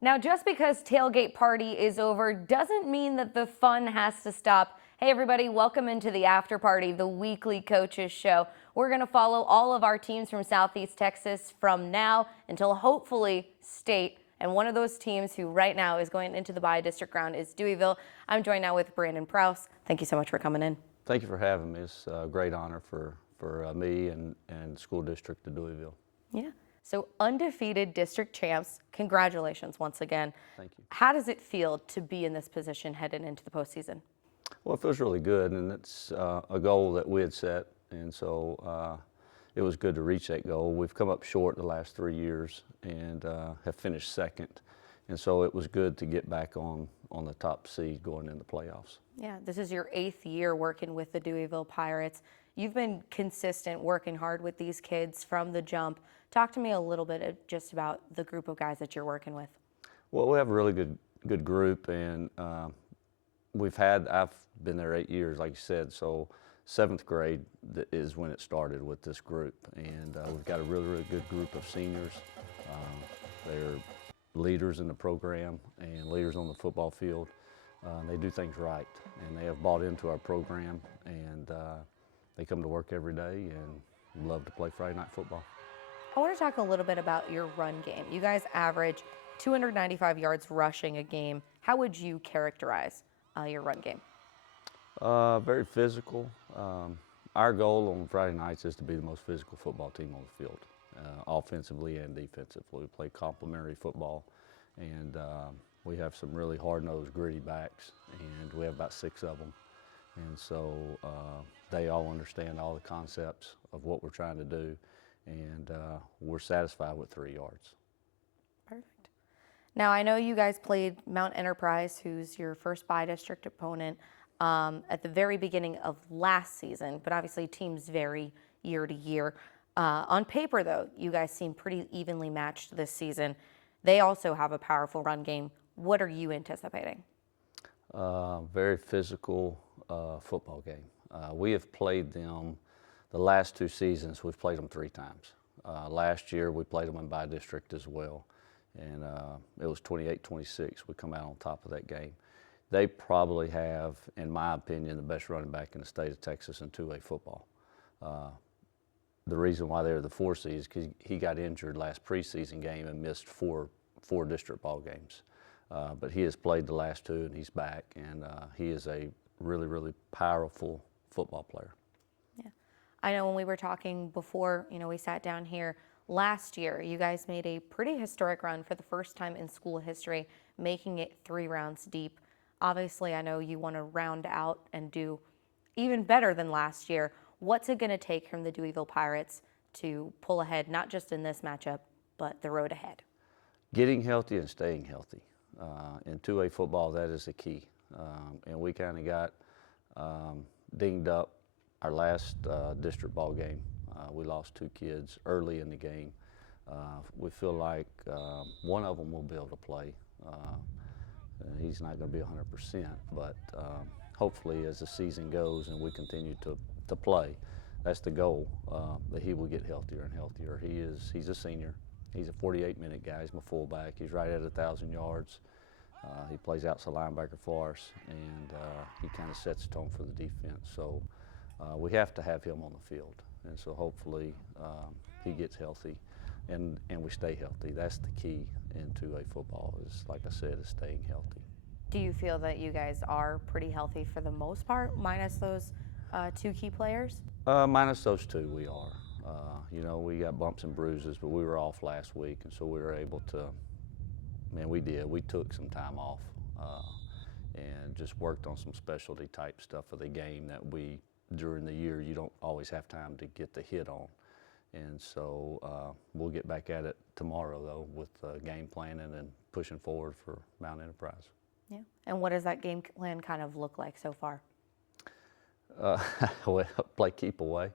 Now, just because tailgate party is over doesn't mean that the fun has to stop. Hey, everybody, welcome into the after party, the weekly coaches show. We're going to follow all of our teams from Southeast Texas from now until hopefully state. And one of those teams who right now is going into the bi-district round is Deweyville. I'm joined now with Brandon Prouse. Thank you so much for coming in. Thank you for having me. It's a great honor for me and the school district of Deweyville. Yeah. So undefeated district champs, congratulations once again. Thank you. How does it feel to be in this position headed into the postseason? Well, it feels really good, and it's a goal that we had set, and so it was good to reach that goal. We've come up short the last 3 years and have finished second, and so it was good to get back on the top seed going into the playoffs. Yeah, this is your 8th year working with the Deweyville Pirates. You've been consistent, working hard with these kids from the jump. Talk to me a little bit just about the group of guys that you're working with. Well, we have a really good group, and I've been there 8 years, like you said, so 7th grade is when it started with this group, and we've got a really good group of seniors. They're leaders in the program and leaders on the football field. They do things right, and they have bought into our program, and they come to work every day and love to play Friday night football. I want to talk a little bit about your run game. You guys average 295 yards rushing a game. How would you characterize your run game? Very physical. Our goal on Friday nights is to be the most physical football team on the field, offensively and defensively. We play complementary football, and we have some really hard-nosed, gritty backs, and we have about 6 of them. And so they all understand all the concepts of what we're trying to do, and we're satisfied with 3 yards. Perfect. Now, I know you guys played Mount Enterprise, who's your first bi-district opponent, at the very beginning of last season, but obviously teams vary year to year. On paper, though, you guys seem pretty evenly matched this season. They also have a powerful run game. What are you anticipating? Very physical football game. We have played them the last 2 seasons. We've played them 3 times. Last year we played them in bi-district as well, and it was 28-26. We come out on top of that game. They probably have, in my opinion, the best running back in the state of Texas in 2A football. The reason why they're the 4 seed is because he got injured last preseason game and missed four district ball games. But he has played the last 2, and he's back, and he is a really powerful football player. Yeah, I know when we were talking before, we sat down here last year, you guys made a pretty historic run for the first time in school history, making it 3 rounds deep. Obviously, I know you want to round out and do even better than last year. What's it going to take from the Deweyville Pirates to pull ahead, not just in this matchup, but the road ahead? Getting healthy and staying healthy. In 2A football, that is the key. And we kind of got dinged up our last district ball game. We lost 2 kids early in the game. We feel like one of them will be able to play. He's not going to be 100%, but hopefully as the season goes and we continue to play, that's the goal, that he will get healthier and healthier. He's a senior. He's a 48-minute guy. He's my fullback. He's right at 1,000 yards. He plays outside linebacker for us, and he kind of sets the tone for the defense. So we have to have him on the field, and so hopefully he gets healthy and we stay healthy. That's the key in 2A football is, like I said, is staying healthy. Do you feel that you guys are pretty healthy for the most part, minus those 2 key players? Minus those 2, we are. We got bumps and bruises, but we were off last week, and so we were able to, we took some time off and just worked on some specialty type stuff for the game that during the year, you don't always have time to get the hit on. And so we'll get back at it tomorrow, though, with game planning and pushing forward for Mount Enterprise. Yeah. And what does that game plan kind of look like so far? Well, play keep away.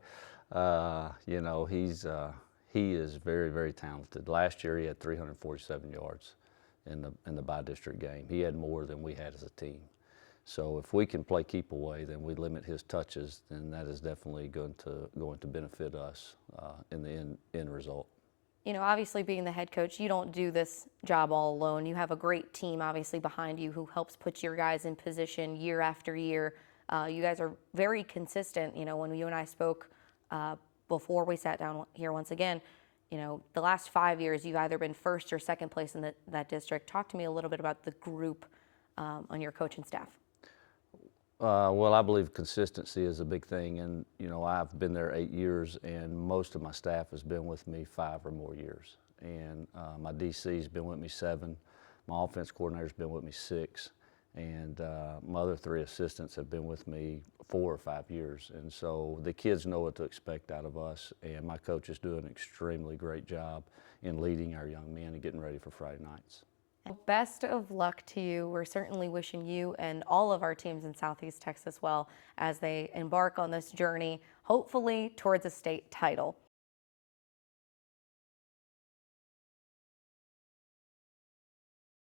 He is very talented. Last year he had 347 yards in the bi-district game. He had more than we had as a team. So if we can play keep away, then we limit his touches, then that is definitely going to benefit us in the end result. Obviously being the head coach, you don't do this job all alone. You have a great team obviously behind you who helps put your guys in position year after year. You guys are very consistent. When you and I spoke before we sat down here once again, the last 5 years you've either been first or second place in that district. Talk to me a little bit about the group on your coaching staff. Well, I believe consistency is a big thing, and I've been there 8 years, and most of my staff has been with me 5 or more years. And my DC's been with me 7, my offense coordinator's been with me 6, and my other 3 assistants have been with me 4 or 5 years. And so the kids know what to expect out of us, and my coach is doing an extremely great job in leading our young men and getting ready for Friday nights. Best of luck to you. We're certainly wishing you and all of our teams in Southeast Texas well as they embark on this journey, hopefully towards a state title.